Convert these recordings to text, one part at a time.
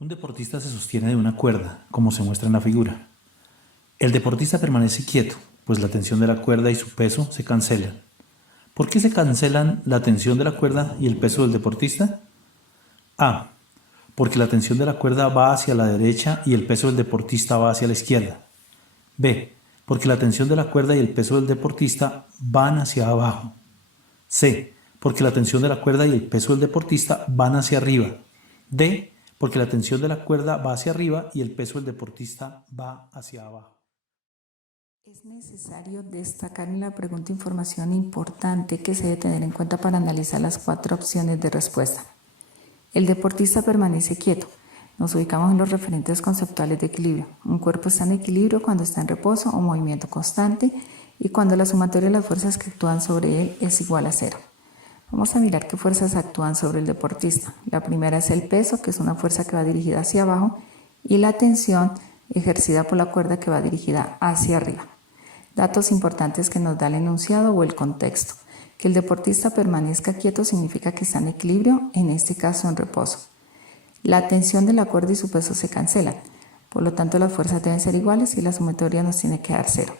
Un deportista se sostiene de una cuerda, como se muestra en la figura. El deportista permanece quieto, pues la tensión de la cuerda y su peso se cancelan. ¿Por qué se cancelan la tensión de la cuerda y el peso del deportista? A. Porque la tensión de la cuerda va hacia la derecha y el peso del deportista va hacia la izquierda. B. Porque la tensión de la cuerda y el peso del deportista van hacia abajo. C. Porque la tensión de la cuerda y el peso del deportista van hacia arriba. D. Porque la tensión de la cuerda va hacia arriba y el peso del deportista va hacia abajo. Es necesario destacar en la pregunta información importante que se debe tener en cuenta para analizar las 4 opciones de respuesta. El deportista permanece quieto. Nos ubicamos en los referentes conceptuales de equilibrio. Un cuerpo está en equilibrio cuando está en reposo o movimiento constante y cuando la sumatoria de las fuerzas que actúan sobre él es igual a 0. Vamos a mirar qué fuerzas actúan sobre el deportista. La primera es el peso, que es una fuerza que va dirigida hacia abajo, y la tensión ejercida por la cuerda que va dirigida hacia arriba. Datos importantes que nos da el enunciado o el contexto. Que el deportista permanezca quieto significa que está en equilibrio, en este caso en reposo. La tensión de la cuerda y su peso se cancelan, por lo tanto las fuerzas deben ser iguales y la sumatoria nos tiene que dar 0.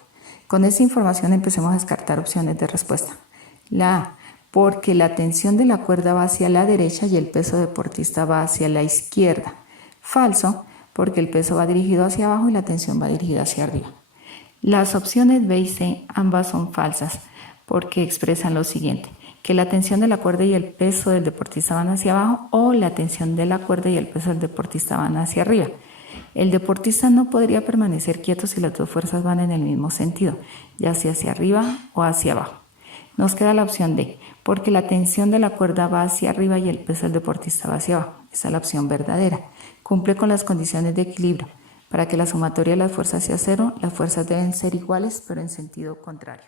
Con esta información empecemos a descartar opciones de respuesta. La A, porque la tensión de la cuerda va hacia la derecha y el peso deportista va hacia la izquierda. Falso, porque el peso va dirigido hacia abajo y la tensión va dirigida hacia arriba. Las opciones B y C ambas son falsas, porque expresan lo siguiente, que la tensión de la cuerda y el peso del deportista van hacia abajo o la tensión de la cuerda y el peso del deportista van hacia arriba. El deportista no podría permanecer quieto si las dos fuerzas van en el mismo sentido, ya sea hacia arriba o hacia abajo. Nos queda la opción D, porque la tensión de la cuerda va hacia arriba y el peso del deportista va hacia abajo. Esa es la opción verdadera. Cumple con las condiciones de equilibrio. Para que la sumatoria de las fuerzas sea 0, las fuerzas deben ser iguales, pero en sentido contrario.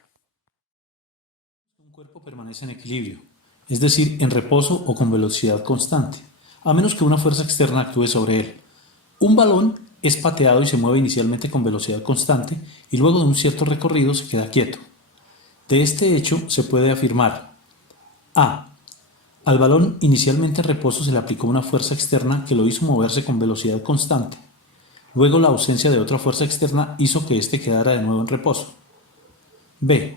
Un cuerpo permanece en equilibrio, es decir, en reposo o con velocidad constante, a menos que una fuerza externa actúe sobre él. Un balón es pateado y se mueve inicialmente con velocidad constante y luego de un cierto recorrido se queda quieto. De este hecho se puede afirmar: A. Al balón inicialmente en reposo se le aplicó una fuerza externa que lo hizo moverse con velocidad constante. Luego la ausencia de otra fuerza externa hizo que éste quedara de nuevo en reposo. B.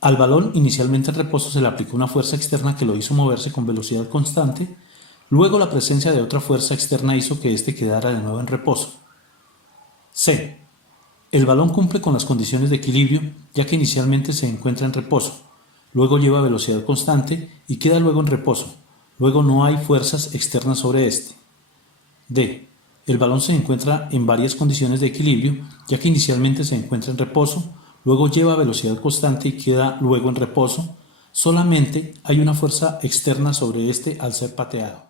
Al balón inicialmente en reposo se le aplicó una fuerza externa que lo hizo moverse con velocidad constante. Luego la presencia de otra fuerza externa hizo que éste quedara de nuevo en reposo. C. El balón cumple con las condiciones de equilibrio, ya que inicialmente se encuentra en reposo, luego lleva velocidad constante y queda luego en reposo, luego no hay fuerzas externas sobre este. D. El balón se encuentra en varias condiciones de equilibrio, ya que inicialmente se encuentra en reposo, luego lleva velocidad constante y queda luego en reposo, solamente hay una fuerza externa sobre este al ser pateado.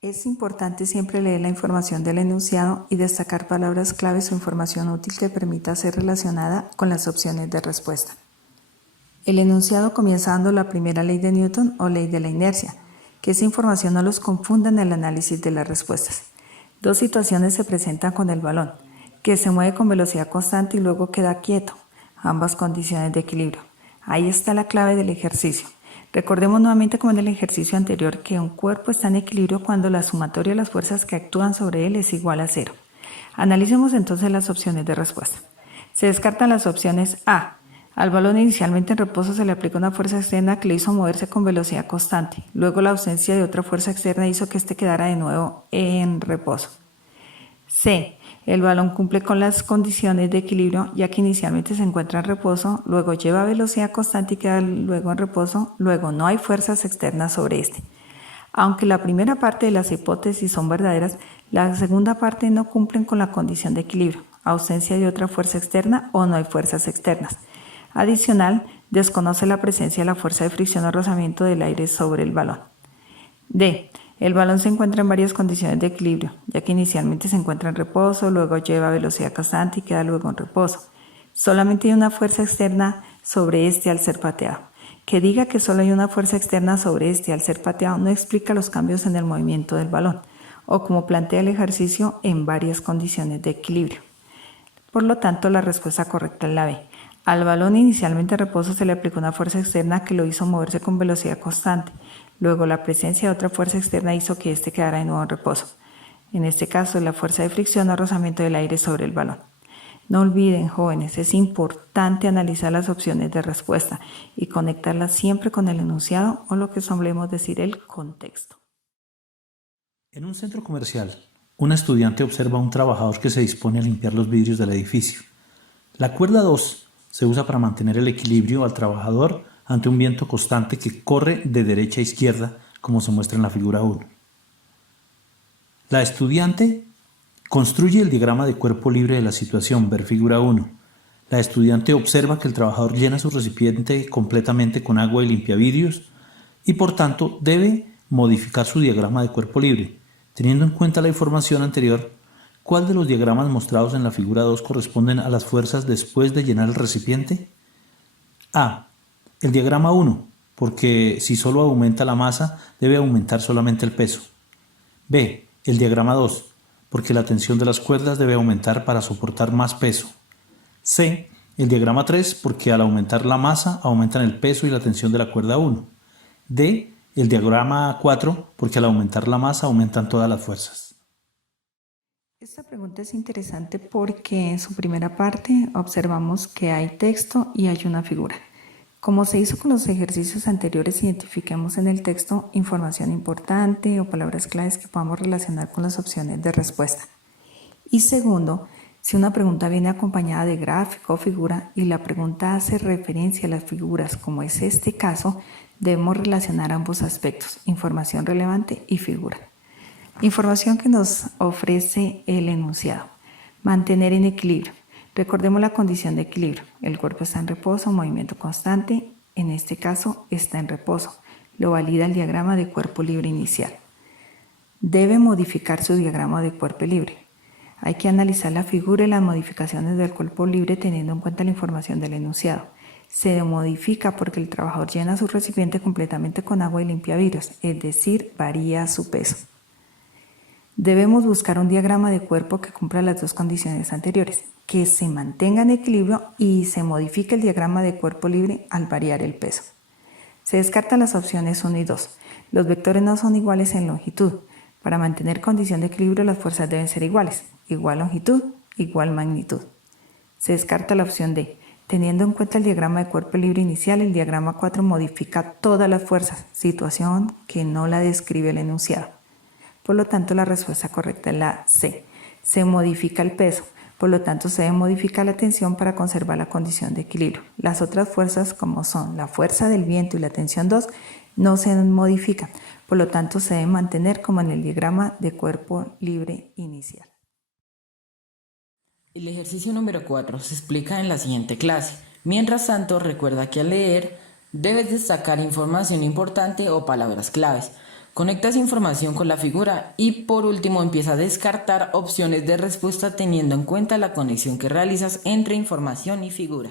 Es importante siempre leer la información del enunciado y destacar palabras claves o información útil que permita ser relacionada con las opciones de respuesta. El enunciado comienza dando la primera ley de Newton o ley de la inercia, que esa información no los confunda en el análisis de las respuestas. Dos situaciones se presentan con el balón, que se mueve con velocidad constante y luego queda quieto, ambas condiciones de equilibrio. Ahí está la clave del ejercicio. Recordemos nuevamente como en el ejercicio anterior que un cuerpo está en equilibrio cuando la sumatoria de las fuerzas que actúan sobre él es igual a 0. Analicemos entonces las opciones de respuesta. Se descartan las opciones A. Al balón inicialmente en reposo se le aplicó una fuerza externa que le hizo moverse con velocidad constante. Luego la ausencia de otra fuerza externa hizo que éste quedara de nuevo en reposo. C. El balón cumple con las condiciones de equilibrio, ya que inicialmente se encuentra en reposo, luego lleva velocidad constante y queda luego en reposo, luego no hay fuerzas externas sobre este. Aunque la primera parte de las hipótesis son verdaderas, la segunda parte no cumplen con la condición de equilibrio, ausencia de otra fuerza externa o no hay fuerzas externas. Adicional, desconoce la presencia de la fuerza de fricción o rozamiento del aire sobre el balón. D. El balón se encuentra en varias condiciones de equilibrio, ya que inicialmente se encuentra en reposo, luego lleva velocidad constante y queda luego en reposo. Solamente hay una fuerza externa sobre este al ser pateado. Que diga que solo hay una fuerza externa sobre este al ser pateado no explica los cambios en el movimiento del balón, o como plantea el ejercicio, en varias condiciones de equilibrio. Por lo tanto, la respuesta correcta es la B. Al balón inicialmente en reposo se le aplicó una fuerza externa que lo hizo moverse con velocidad constante. Luego, la presencia de otra fuerza externa hizo que éste quedara de nuevo en reposo. En este caso, es la fuerza de fricción o rozamiento del aire sobre el balón. No olviden, jóvenes, es importante analizar las opciones de respuesta y conectarlas siempre con el enunciado o lo que solemos decir el contexto. En un centro comercial, un estudiante observa a un trabajador que se dispone a limpiar los vidrios del edificio. La cuerda 2 se usa para mantener el equilibrio al trabajador ante un viento constante que corre de derecha a izquierda, como se muestra en la figura 1. La estudiante construye el diagrama de cuerpo libre de la situación, ver figura 1. La estudiante observa que el trabajador llena su recipiente completamente con agua y limpiavidrios y por tanto debe modificar su diagrama de cuerpo libre. Teniendo en cuenta la información anterior, ¿cuál de los diagramas mostrados en la figura 2 corresponden a las fuerzas después de llenar el recipiente? A. El diagrama 1, porque si solo aumenta la masa, debe aumentar solamente el peso. B. El diagrama 2, porque la tensión de las cuerdas debe aumentar para soportar más peso. C. El diagrama 3, porque al aumentar la masa, aumentan el peso y la tensión de la cuerda 1. D. El diagrama 4, porque al aumentar la masa, aumentan todas las fuerzas. Esta pregunta es interesante porque en su primera parte observamos que hay texto y hay una figura. Como se hizo con los ejercicios anteriores, identifiquemos en el texto información importante o palabras claves que podamos relacionar con las opciones de respuesta. Y segundo, si una pregunta viene acompañada de gráfico o figura y la pregunta hace referencia a las figuras, como es este caso, debemos relacionar ambos aspectos, información relevante y figura. Información que nos ofrece el enunciado. Mantener en equilibrio. Recordemos la condición de equilibrio. El cuerpo está en reposo, movimiento constante. En este caso está en reposo. Lo valida el diagrama de cuerpo libre inicial. Debe modificar su diagrama de cuerpo libre. Hay que analizar la figura y las modificaciones del cuerpo libre teniendo en cuenta la información del enunciado. Se modifica porque el trabajador llena su recipiente completamente con agua y limpiavidrios, es decir, varía su peso. Debemos buscar un diagrama de cuerpo que cumpla las dos condiciones anteriores, que se mantenga en equilibrio y se modifique el diagrama de cuerpo libre al variar el peso. Se descartan las opciones 1 y 2. Los vectores no son iguales en longitud. Para mantener condición de equilibrio las fuerzas deben ser iguales, igual longitud, igual magnitud. Se descarta la opción D. Teniendo en cuenta el diagrama de cuerpo libre inicial, el diagrama 4 modifica todas las fuerzas, situación que no la describe el enunciado. Por lo tanto, la respuesta correcta es la C. Se modifica el peso, por lo tanto se debe modificar la tensión para conservar la condición de equilibrio. Las otras fuerzas, como son la fuerza del viento y la tensión 2, no se modifican, por lo tanto se deben mantener como en el diagrama de cuerpo libre inicial. El ejercicio número 4 se explica en la siguiente clase. Mientras tanto, recuerda que al leer debes destacar información importante o palabras claves. Conecta esa información con la figura y por último empieza a descartar opciones de respuesta teniendo en cuenta la conexión que realizas entre información y figura.